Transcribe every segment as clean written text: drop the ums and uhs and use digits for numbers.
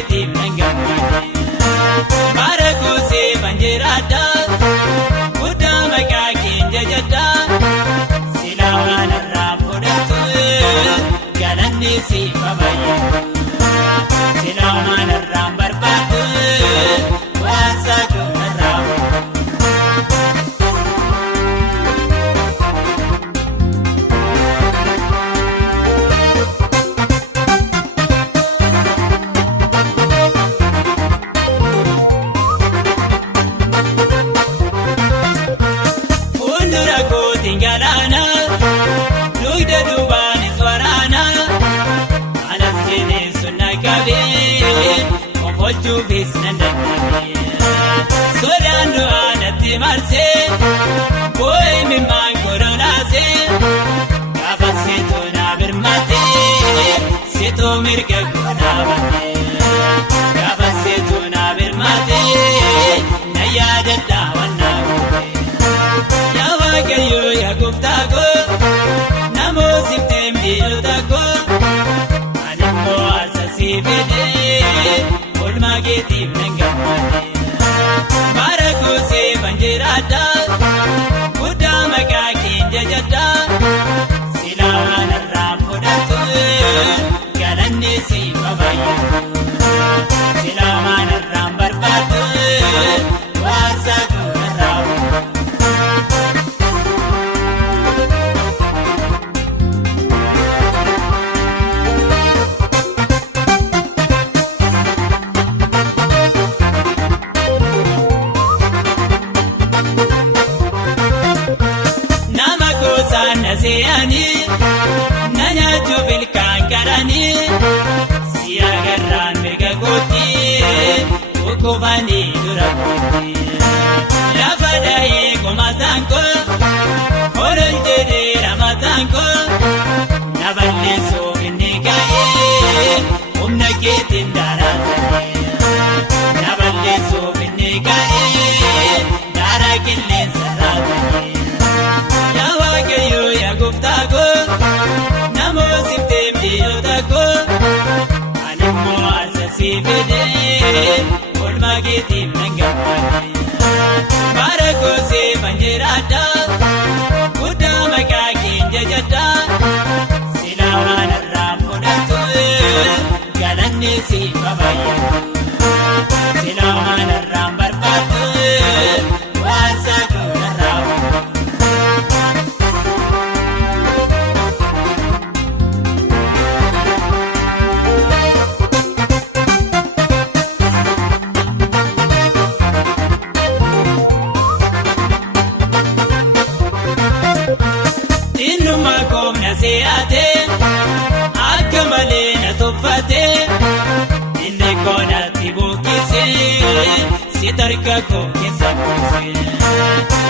keetiif nan gammade bara koosee banjiraadha guddaa maqaa keenya jajadha silaa waan irraa fudhattu galanni siif baay'atu silaa waan irraa barbaaddu waan saaduu irraa Galaana dugda duubaanis waraana alas jedhee sunna qabee ofolchuufis nan dadhabee sodaan du'aa natti marsee boo'ee mimmaan godholaasee gaafa seetoo naa birmatee seetoo mirga godhaabatee gaafa seetoo naa birmatee na yaadadhaa wannaa gootee. Waaqayyoo yaa gooftaa koo namoo sifteen beelota koo ani immoo aarsa siif fedhee oolmaa keetiif nan gammade bara koosee banjiraadha guddaa maqaa keenya jajadha silaa waan irraa fudhattu galanni siif baay'atu silaa waan irraa barbaaddu waan saaduu irraa Seeyanii na nyaachuuf ilkaan qaranii si agarraan mirga gootii tokkofaanii dura gootii lafa daa'ee qomataan koo holol jedhee ramataan koo na balleessuuf inni ga'ee humna keetiin daaraatanii na balleessuuf inni ga'ee daara qilleensa raatanii. Waaqayyoo yaa gooftaa koo namoo sifteen beelota koo ani immoo aarsa siif fedhee oolmaa keetiif nan gammade bara koosee banjiraadha guddaa maqaa keenya jajadha silaa waan irraa fudhattu galanni siif baay'atu silaa waan irraa barbaaddu waan saaduu irraa akka malee na tuffatee inni koonatti buqqisee si tarka koo keessa kuusee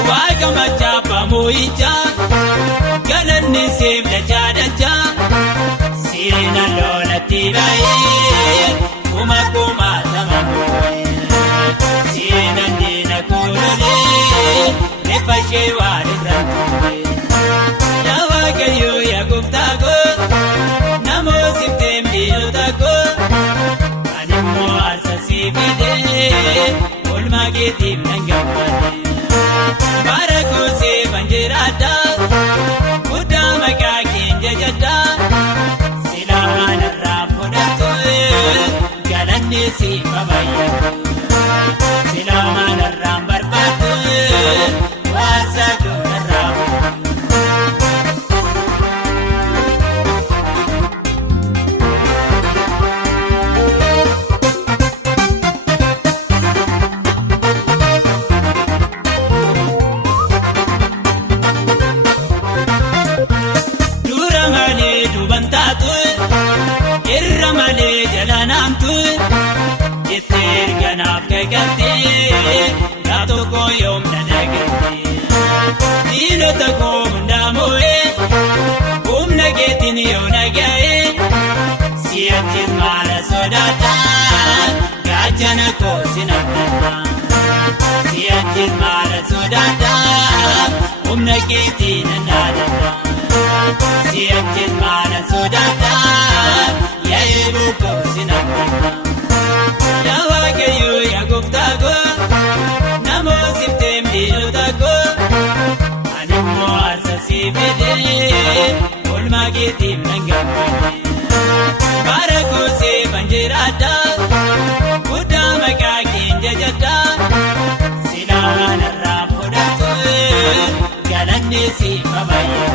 waaqa machaafamuu ija galanni siif dachaa siina lolatti ba'ee kuma sama bu'ee siina diina kunulee reeffa ishee waan irra tuure. Waaqayyoo yaa gooftaa koo namoo sifteen beelota koo ani immoo aarsa siif fedhee oolmaa keetiif nan gammade bara koosee banjiraadha guddaa maqaa keenya jajadha silaa waan irraa fudhattu galanni siif baay'atu silaa waan irraa barbaaddu waan saaduu irraa irra malee jalaanaamtu jettee erganaaf kakattee gaaf tokko yoom na dagattee diinota koo hundaa moo'ee humna keetiin yoo na ga'ee si'achiis maala sodaadhaa gaachana koo sin abdadhaa si'achiis maala sodaadhaa humna keetiin nan dhaadadhaa. Si'achiis maala sodaadhaa yaa'ee bokkoo sin abdadhaa. keetiif nan gammade. Bara koosee banjiraadha guddaa maqaa keenya jadda. Silaa narraa fudhattu galanni siif baay'ee.